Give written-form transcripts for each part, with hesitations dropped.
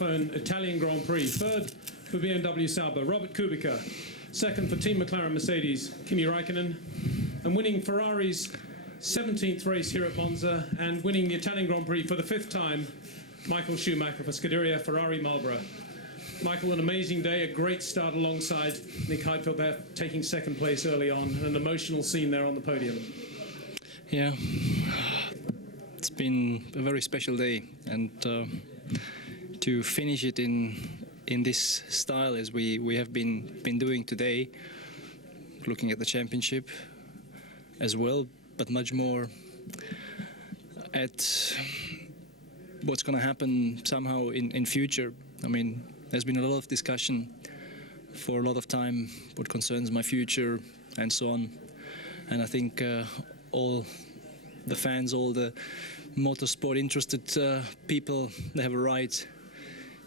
Italian Grand Prix. Third for BMW Sauber, Robert Kubica. Second for Team McLaren Mercedes, Kimi Räikkönen. And winning Ferrari's 17th race here at Monza and winning the Italian Grand Prix for the 5th time, Michael Schumacher for Scuderia Ferrari Marlboro. Michael, an amazing day, a great start alongside Nick Heidfeld there, taking 2nd place early on, an emotional scene there on the podium. Yeah, it's been a very special day, and to finish it in this style as we have been doing today, looking at the championship as well, but much more at what's going to happen somehow in future. I mean, there's been a lot of discussion for a lot of time what concerns my future and so on, and I think all the fans, all the motorsport interested people, they have a right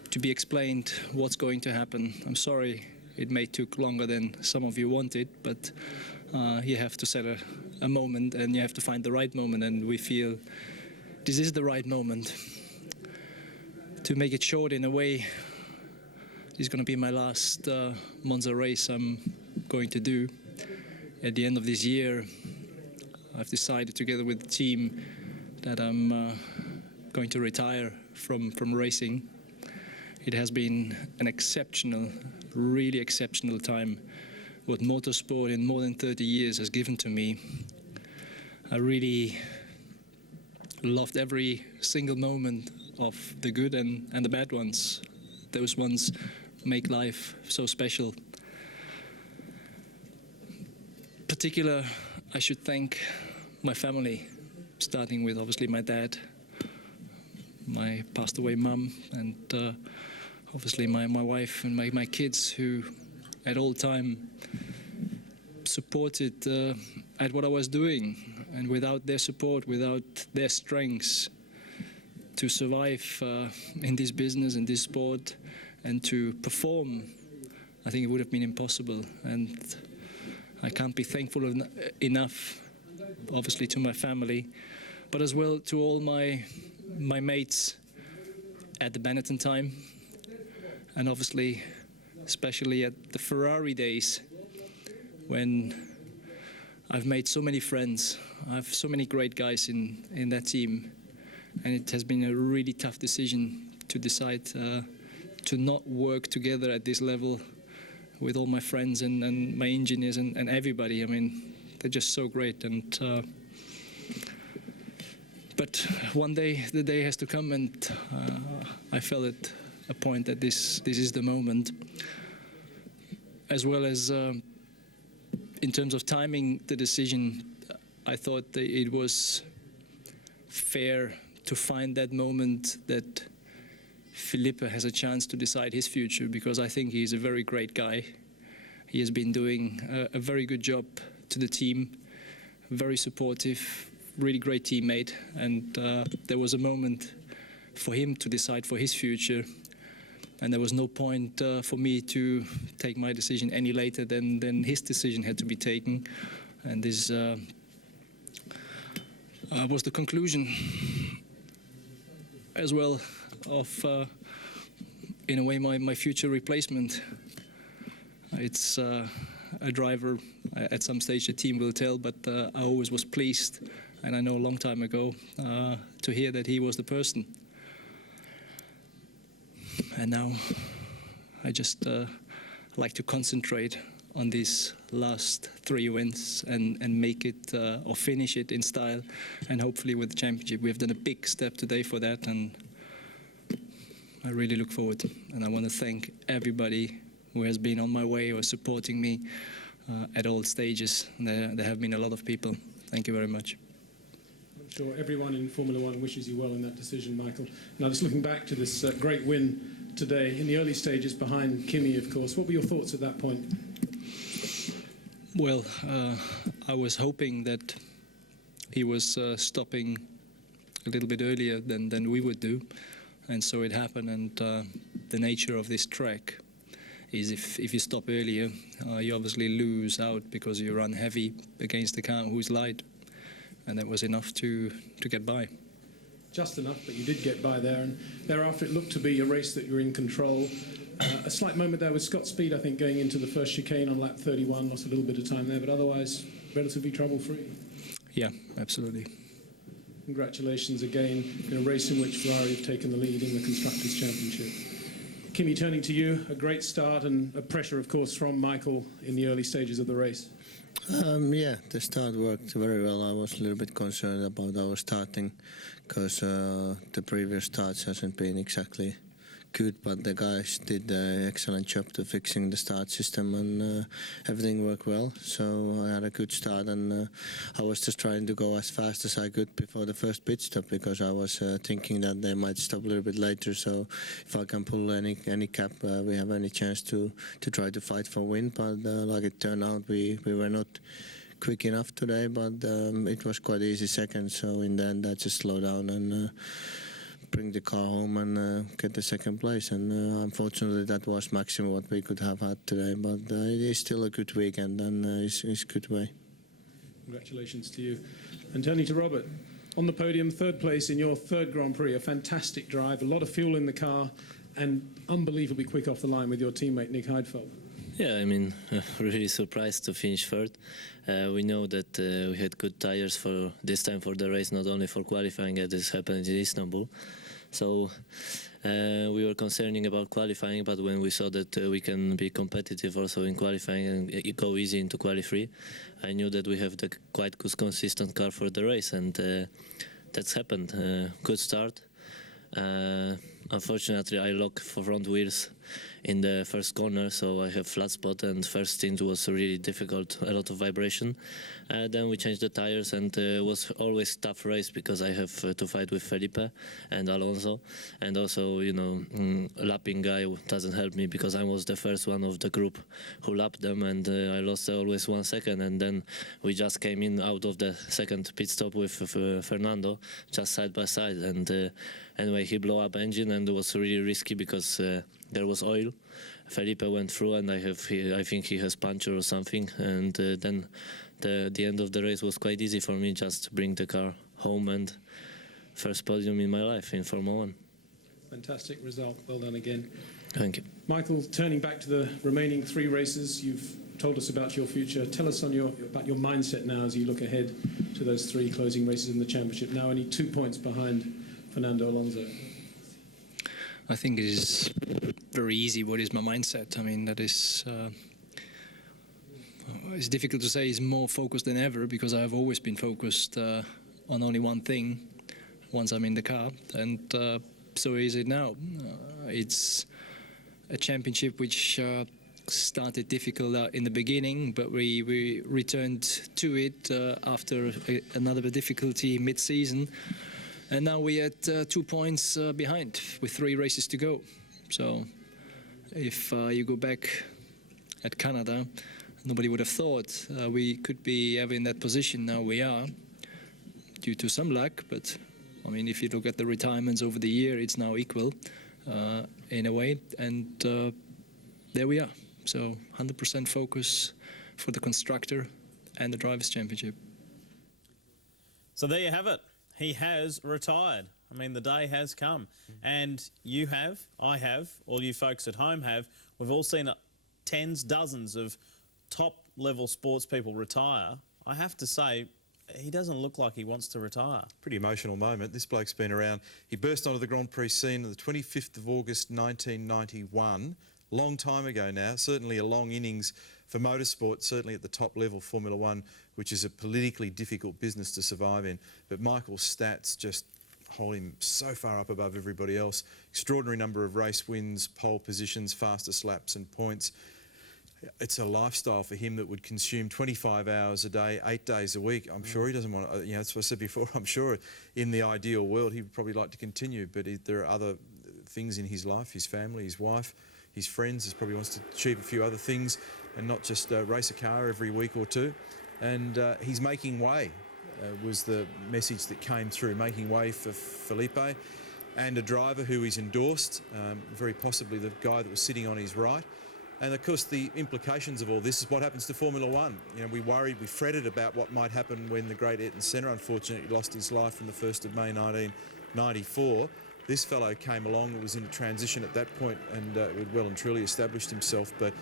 to be explained what's going to happen. I'm sorry it may took longer than some of you wanted, but you have to set a moment and you have to find the right moment, and we feel this is the right moment. To make it short in a way, this is going to be my last Monza race I'm going to do. At the end of this year, I've decided together with the team that I'm going to retire from racing. It has been an exceptional, really exceptional time, what motorsport in more than 30 years has given to me. I really loved every single moment of the good and the bad ones. Those ones make life so special. Particular, I should thank my family, starting with obviously my dad, my passed away mum, and obviously my wife and my kids, who at all time supported at what I was doing, and without their support, without their strengths to survive in this business, in this sport, and to perform, I think it would have been impossible. And I can't be thankful enough, obviously, to my family, but as well to all my mates at the Benetton time, and obviously especially at the Ferrari days, when I've made so many friends. I have so many great guys in that team, and it has been a really tough decision to decide to not work together at this level with all my friends and my engineers and everybody. I mean, they're just so great. And but one day, the day has to come, and I felt at a point that this is the moment. As well as in terms of timing the decision, I thought that it was fair to find that moment that Felipe has a chance to decide his future, because I think he's a very great guy. He has been doing a very good job to the team, very supportive, really great teammate, and there was a moment for him to decide for his future, and there was no point for me to take my decision any later than his decision had to be taken. And this was the conclusion as well of, in a way, my future replacement. It's a driver, at some stage the team will tell, but I always was pleased, and I know a long time ago, to hear that he was the person. And now I just like to concentrate on these last 3 wins and make it or finish it in style, and hopefully with the championship. We've done a big step today for that, and I really look forward. And I want to thank everybody who has been on my way or supporting me at all stages. There have been a lot of people. Thank you very much. I'm sure everyone in Formula One wishes you well in that decision, Michael. Now, just looking back to this great win today, in the early stages behind Kimi, of course, what were your thoughts at that point? Well, I was hoping that he was stopping a little bit earlier than we would do, and so it happened. And the nature of this track is if you stop earlier, you obviously lose out because you run heavy against the car who's light, and that was enough to get by. just enough, but you did get by there. And thereafter, it looked to be a race that you were in control. A slight moment there with Scott Speed, I think, going into the first chicane on lap 31, lost a little bit of time there, but otherwise relatively trouble-free. Yeah, absolutely. Congratulations again in a race in which Ferrari have taken the lead in the Constructors' Championship. Kimi, turning to you, a great start and a pressure, of course, from Michael in the early stages of the race. Yeah, the start worked very well. I was a little bit concerned about our starting because the previous starts hasn't been exactly good, but the guys did an excellent job to fixing the start system, and everything worked well. So I had a good start, and I was just trying to go as fast as I could before the first pit stop, because I was thinking that they might stop a little bit later. So if I can pull any cap, we have any chance to try to fight for win. But like it turned out, we were not quick enough today, but it was quite easy second. So in the end, I just slowed down and bring the car home and get the second place, and unfortunately that was maximum what we could have had today, but it is still a good weekend, and it's a good way. Congratulations to you. And turning to Robert, on the podium, third place in your third Grand Prix, a fantastic drive, a lot of fuel in the car, and unbelievably quick off the line with your teammate Nick Heidfeld. Yeah, I mean, really surprised to finish third. We know that we had good tires for this time for the race, not only for qualifying, as this happened in Istanbul. So we were concerning about qualifying, but when we saw that we can be competitive also in qualifying and go easy into quali 3, I knew that we have the quite good consistent car for the race, and that's happened. Good start. Unfortunately, I locked front wheels in the first corner, so I have flat spot, and first stint was really difficult, a lot of vibration. Then we changed the tires, and it was always tough race because I have to fight with Felipe and Alonso, and also, you know, lapping guy doesn't help me because I was the first one of the group who lapped them, and I lost always 1 second, and then we just came in out of the second pit stop with Fernando, just side by side, and anyway, he blew up engine, and it was really risky because there was oil. Felipe went through, and I think he has puncture or something, and then the end of the race was quite easy for me, just to bring the car home, and first podium in my life in Formula 1. Fantastic result. Well done again. Thank you. Michael, turning back to the remaining 3 races, you've told us about your future. Tell us about your mindset now as you look ahead to those 3 closing races in the championship. Now only 2 points behind Fernando Alonso. I think it is very easy. What is my mindset? I mean, that is it's difficult to say. It's more focused than ever because I have always been focused on only one thing once I'm in the car, and so is it now. It's a championship which started difficult in the beginning, but we returned to it after another difficulty mid-season. And now we're at 2 points behind with 3 races to go. So if you go back at Canada, nobody would have thought we could be ever in that position. Now we are, due to some luck. But, I mean, if you look at the retirements over the year, it's now equal in a way. And there we are. So 100% focus for the Constructor and the Drivers' Championship. So there you have it. He has retired. I mean, the day has come. And you have, I have, all you folks at home have. We've all seen tens, dozens of top-level sports people retire. I have to say, he doesn't look like he wants to retire. Pretty emotional moment. This bloke's been around. He burst onto the Grand Prix scene on the 25th of August 1991. Long time ago now. Certainly a long innings for motorsport, certainly at the top level, Formula 1, which is a politically difficult business to survive in. But Michael's stats just hold him so far up above everybody else. Extraordinary number of race wins, pole positions, fastest laps and points. It's a lifestyle for him that would consume 25 hours a day, 8 days a week. I'm sure he doesn't want to, that's what I said before, I'm sure in the ideal world he would probably like to continue, but there are other things in his life, his family, his wife, his friends. He probably wants to achieve a few other things and not just race a car every week or two. And he's making way, was the message that came through, making way for Felipe and a driver who he's endorsed, very possibly the guy that was sitting on his right. And of course the implications of all this is what happens to Formula 1. We worried, we fretted about what might happen when the great Ayrton Senna unfortunately lost his life on the 1st of May 94. This fellow came along and was in transition at that point and had well and truly established himself, but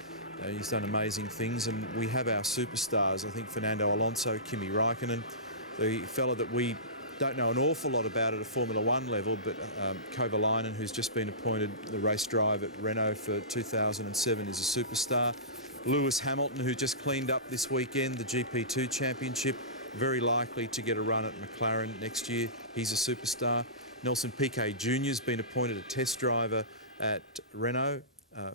he's done amazing things. And we have our superstars, I think Fernando Alonso, Kimi Raikkonen, the fellow that we don't know an awful lot about at a Formula One level, but Kovalainen, who's just been appointed the race driver at Renault for 2007, is a superstar. Lewis Hamilton, who just cleaned up this weekend, the GP2 Championship, very likely to get a run at McLaren next year. He's a superstar. Nelson Piquet Jr. has been appointed a test driver at Renault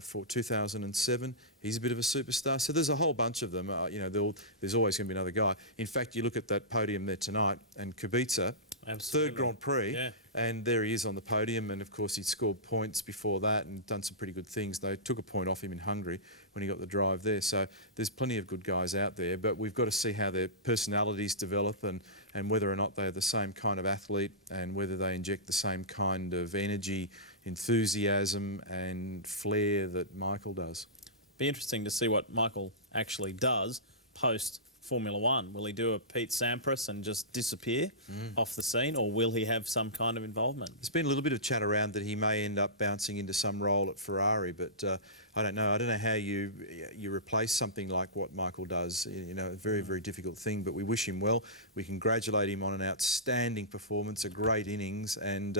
for 2007. He's a bit of a superstar. So there's a whole bunch of them. You know, there's always going to be another guy. In fact, you look at that podium there tonight, and Kubica, third Grand Prix, yeah. and there he is on the podium. And of course, he'd scored points before that and done some pretty good things. They took a point off him in Hungary when he got the drive there. So there's plenty of good guys out there, but we've got to see how their personalities develop and whether or not they're the same kind of athlete and whether they inject the same kind of energy, enthusiasm and flair that Michael does. Be interesting to see what Michael actually does post Formula One. Will he do a Pete Sampras and just disappear off the scene, or will he have some kind of involvement? There's been a little bit of chat around that he may end up bouncing into some role at Ferrari, but I don't know. I don't know how you replace something like what Michael does. You know, a very, very difficult thing, but we wish him well. We congratulate him on an outstanding performance, a great innings, and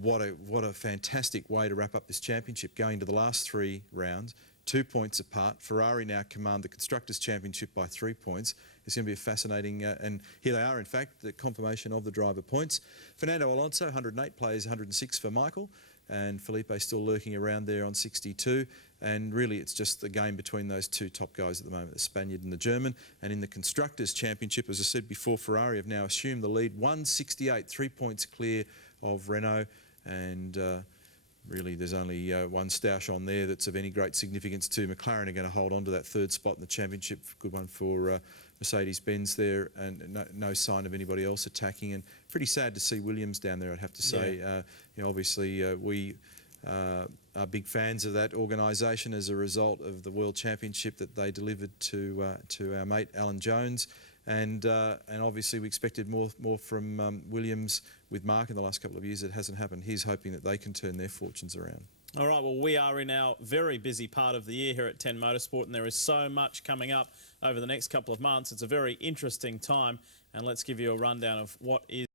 what a fantastic way to wrap up this championship, going to the last 3 rounds. 2 points apart. Ferrari now command the Constructors' Championship by 3 points. It's going to be a fascinating, and here they are, in fact, the confirmation of the driver points. Fernando Alonso, 108, plays 106 for Michael, and Felipe still lurking around there on 62. And really, it's just the game between those 2 top guys at the moment, the Spaniard and the German. And in the Constructors' Championship, as I said before, Ferrari have now assumed the lead, 168, 3 points clear of Renault, and really, there's only one stoush on there that's of any great significance too. McLaren are going to hold on to that 3rd spot in the championship. Good one for Mercedes-Benz there, and no sign of anybody else attacking. And pretty sad to see Williams down there, I'd have to say. Yeah. You know, obviously, we are big fans of that organisation as a result of the World Championship that they delivered to our mate Alan Jones. And obviously we expected more from Williams with Mark in the last couple of years. It hasn't happened. He's hoping that they can turn their fortunes around. All right, well, we are in our very busy part of the year here at 10 Motorsport, and there is so much coming up over the next couple of months. It's a very interesting time, and let's give you a rundown of what is